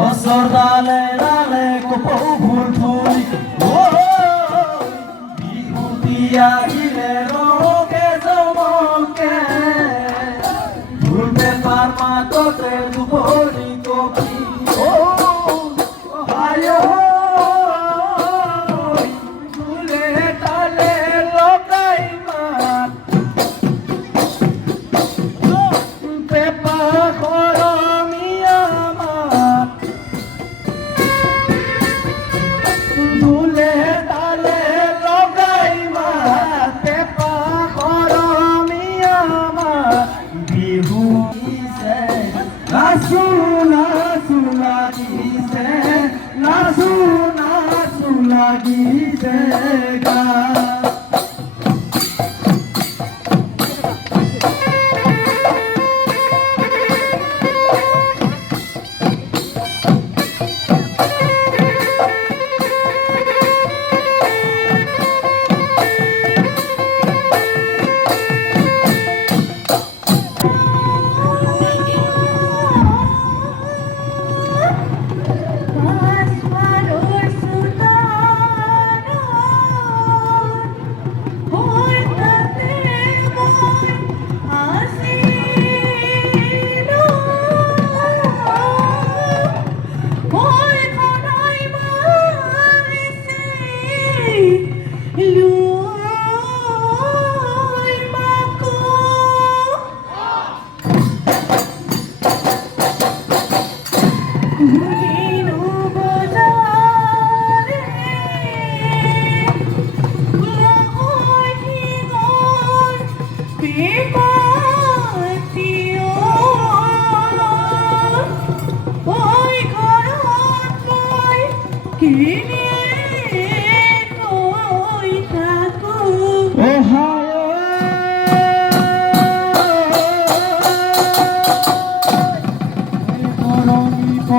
বছর ডালে কপৌ जीतेगा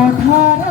আধারা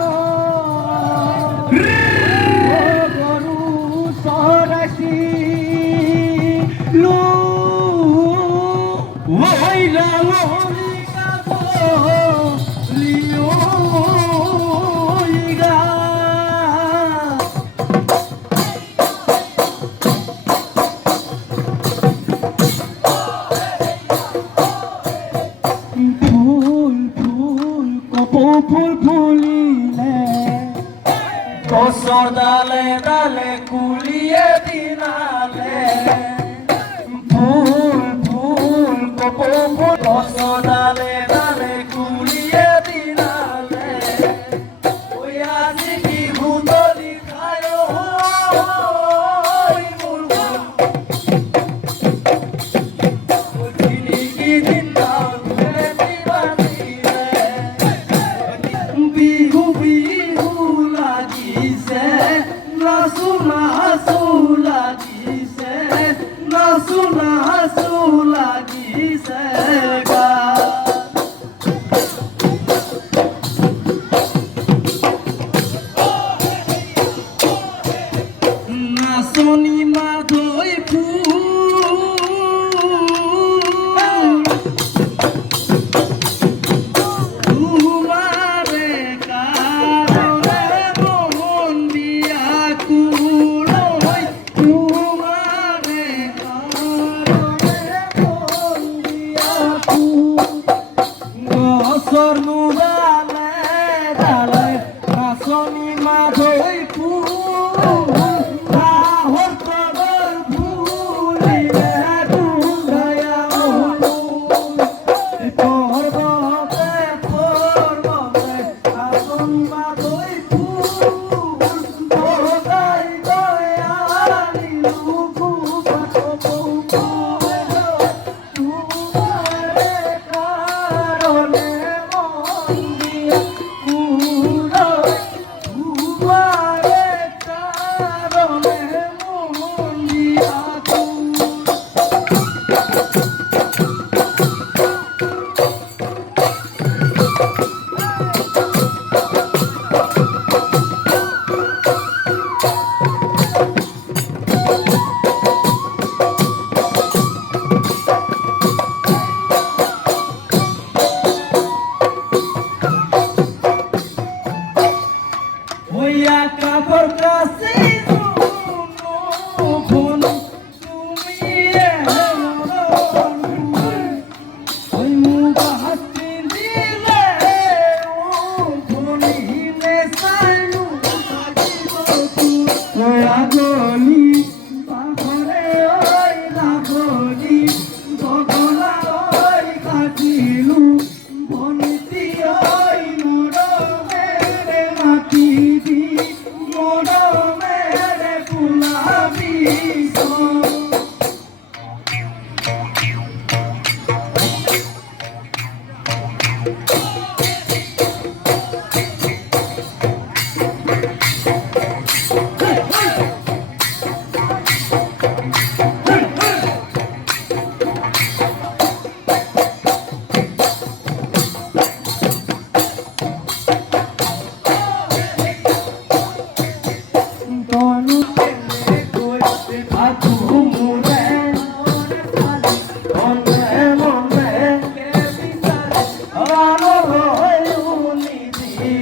Flor.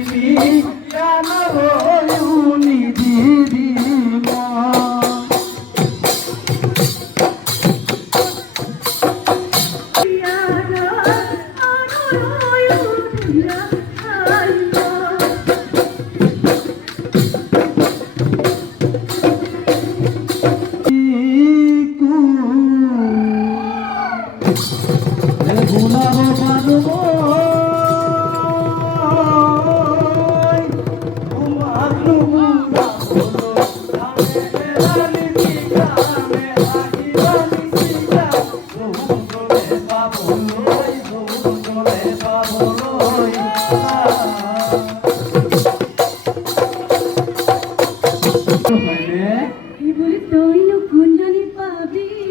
দিদি কেন দিদি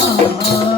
Oh, oh, oh.